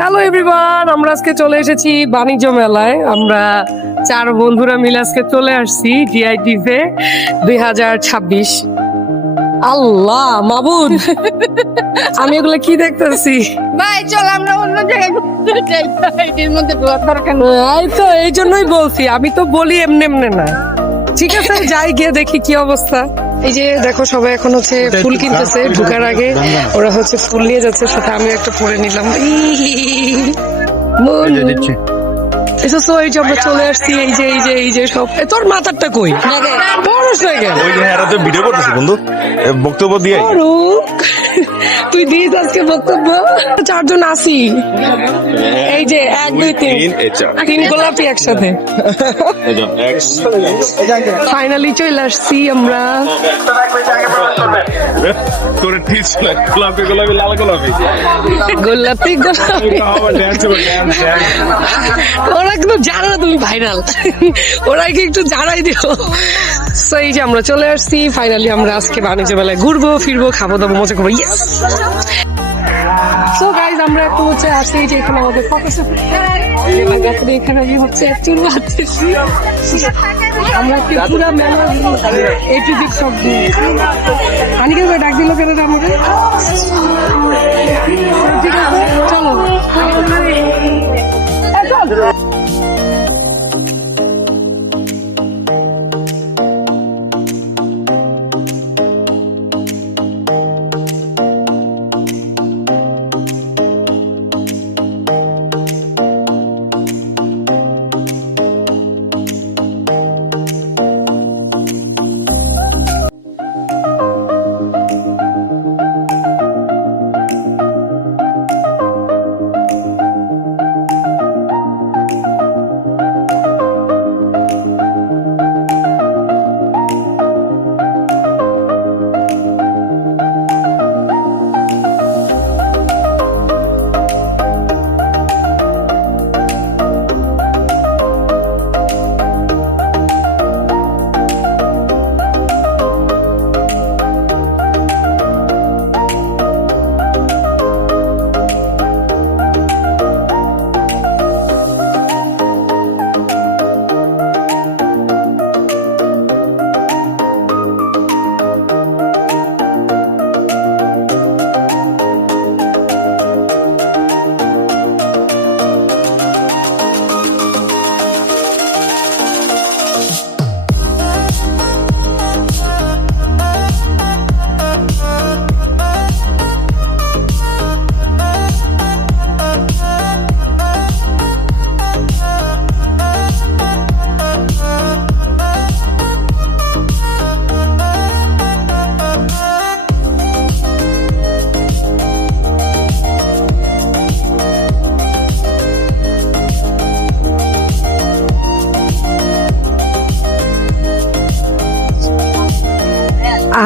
Hello everyone, আমরা আজকে চলে এসেছি বাণিজ্য মেলায়। আমরা 4 বন্ধুরা মিলে আজকে চলে আসছি ডিআইটিতে 2026। আল্লাহ মাবুদ, আমি এগুলো কি দেখতেছি? ভাই চল আমরা অন্য জায়গায় ঘুরতে যাই, এর মধ্যে ঢোকার দরকার নেই। এই তো এই জন্যই বলছি, আমি তো বলি এমনি এমনি না। ঠিক আছে, যাই গিয়ে দেখি কি অবস্থা। এই যে দেখো, সবাই এখন হচ্ছে ফুল কিনতেছে। ঢুকার আগে ওরা হচ্ছে ফুল নিয়ে যাচ্ছে, সাথে আমি একটা পরে নিলাম। এসো, এই যে আমরা চলে আসছি। এই যে সব। তোর মাথারটা কই? বড়স না কেন? ওই যে এরা তো ভিডিও করতেছে বন্ধু, বক্তব্য দিয়ে। তুই দিস আজকে বক্তব্য। 4 জন আসি। এই যে 1 2 3 গোলাপি একসাথে। ফাইনালি চলে আসছি আমরা। তোর ঠিক গোলাপি গোলাপি লাল গোলাপি গোলাপি ওরা কিন্তু জানে না তুমি ভাইরাল। ওরা কি একটু জানাই দিও। So, এই যে আমরা চলে আসছি ফাইনালি। আমরা আজকে বাণিজ্য মেলায় ঘুরবো ফিরবো, খাবো দাবো, মজা করবো। ইয়েস। সো গাইজ, আমরা এখন হচ্ছে আসছি যে এখানে আমাদের এখানে হচ্ছে চুল বাঁধতেছি। আমরা একটু পুরা মেলা এইটুদিক সব আনিকে ডাক দিল কেন আমাদের। ঠিক আছে, চলো।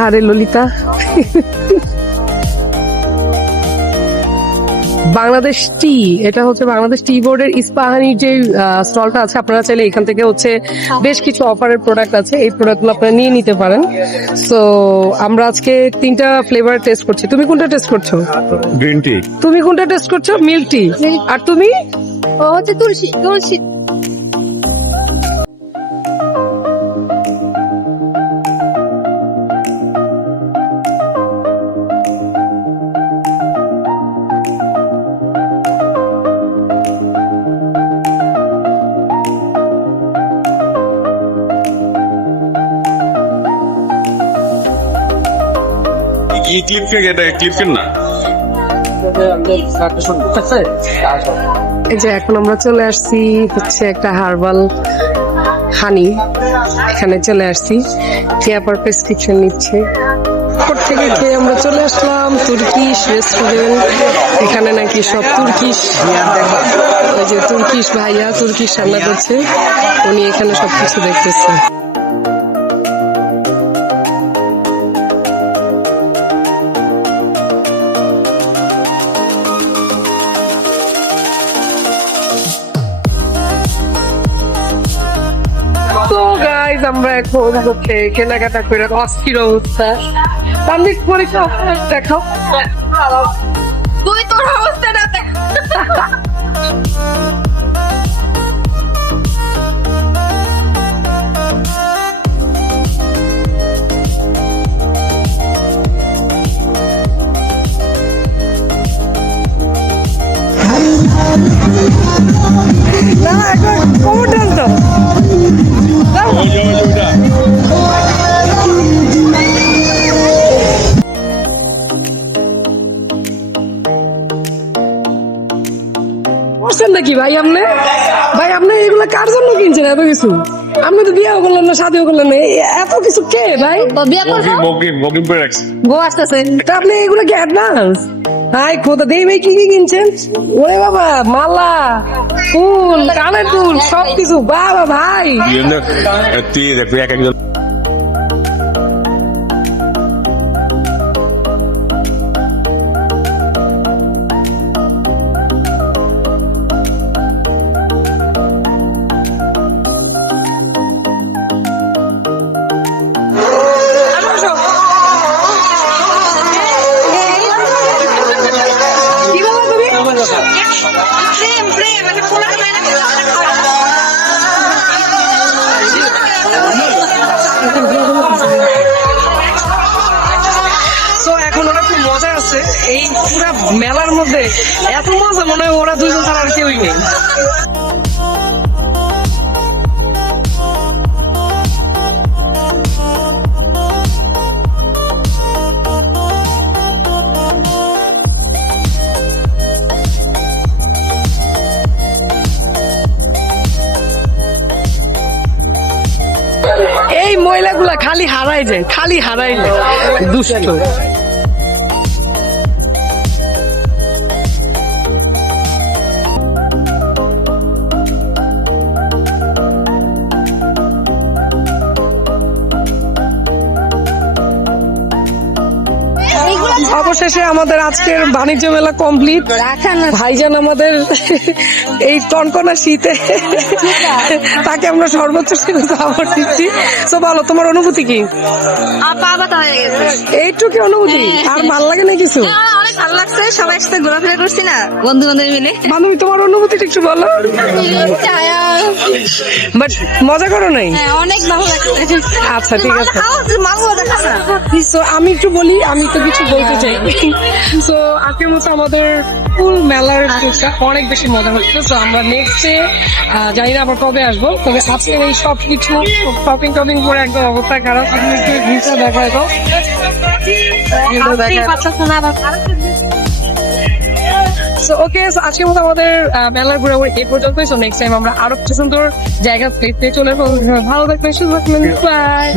আরে ললিতা, বাংলাদেশ টি, এটা হচ্ছে বাংলাদেশ টি বোর্ডের ইস্পাহানির যে স্টলটা আছে। আপনারা চাইলে এখান থেকে হচ্ছে বেশ কিছু অফারের প্রোডাক্ট আছে, এই প্রোডাক্টগুলো আপনারা নিয়ে নিতে পারেন। সো আমরা আজকে 3টা ফ্লেভার টেস্ট করছি। তুমি কোনটা টেস্ট করছো? Green tea. তুমি কোনটা টেস্ট করছো? Milk tea. আর তুমি? ও হচ্ছে তুলসী। এই ক্লিপ কে, এটা ক্লিপ কেন না? এই যে এখন আমরা চলে আসছি হচ্ছে একটা হার্বাল হানি, এখানে চলে আসছি। টিয়াপার প্রেসক্রিপশন নিচ্ছে। থেকে খেয়ে আমরা চলে আসলাম তুর্কিশ রেস্টুরেন্ট। এখানে নাকি সব তুর্কিশ, ওই যে তুর্কিশ ভাইয়া তুর্কিশ রান্না করছে, উনি এখানে সবকিছু দেখতেছে। আমরা এখন হচ্ছে কেনাকাটা করে অস্থির অবস্থা। তান্দিক পরীক্ষা দেখাও, তুই তোর অবস্থাটা দেখ। কোমর ডান তো করছেন নাকি ভাই আপনি? ভাই আপনি এগুলো কার জন্য কিনছেন এত কিছু? আপনি তো বিয়েও করলেন না, শাদিও করলেন না, এত কিছু কে ভাই? বিয়ে করবো বকিং করে রাখছি। বউ আসতেছে তা আপনি এগুলো কি অ্যাডভান্স? হাই খোদা, দেই ভাই কি কি কিনছেন? ওরে বাবা, মালা, ফুল, কানের দুল, সবকিছু। বাবা ভাই, তুই দেখবি এক একজন কি বলো তুমি? তো এখন ওরা খুব মজা আছে এই পুরা মেলার মধ্যে। এত মজা মনে হয় ওরা দুইজন ছাড়া আর কেউই নেই। এই মহিলাগুলা খালি হারাই যায়, খালি হারাই যায়, দুষ্ট। অবশেষে আমাদের আজকের বাণিজ্য মেলা কমপ্লিট। ভাইজান আমাদের এই কনকনা শীতে তাকে আমরা সর্বোচ্চ সাপোর্ট দিচ্ছি। তো বলো তোমার অনুভূতি কি? পা ব্যথা হয়ে গেছে। এইটুকু অনুভূতি, আর ভাল লাগে না কিছু? অনেক ভালো লাগছে, সবাই একসাথে ঘোরাফেরা করছি না বন্ধু বান্ধব মিলে। বান্ধবী তোমার অনুভূতিটা একটু বলো। বাট মজা করো নাই? অনেক ভালো লাগছে। আচ্ছা ঠিক আছে। মামু দেখা না So, আমি একটু বলি, আমি তো কিছু বলতে চাই। তো আজকের মতো আমাদের ফুল মেলার টুরটা অনেক বেশি মজা হচ্ছে। তো আমরা নেক্সট ডে জানি না আবার কবে আসবো, তবে আজকের এই সব কিছু শপিং টপিং করে একদম অবস্থা খারাপ। আপনি একটু ভিউটা দেখায় দাও। So, okay, so আজকের মতো আমাদের মেলার ঘোরাঘুরি এই পর্যন্তই। সো নেক্সট টাইম আমরা আরো কিছু সুন্দর জায়গা দেখতে চলে আসবো। ভালো থাকবেন, সুস্থ থাকবেন, বাই।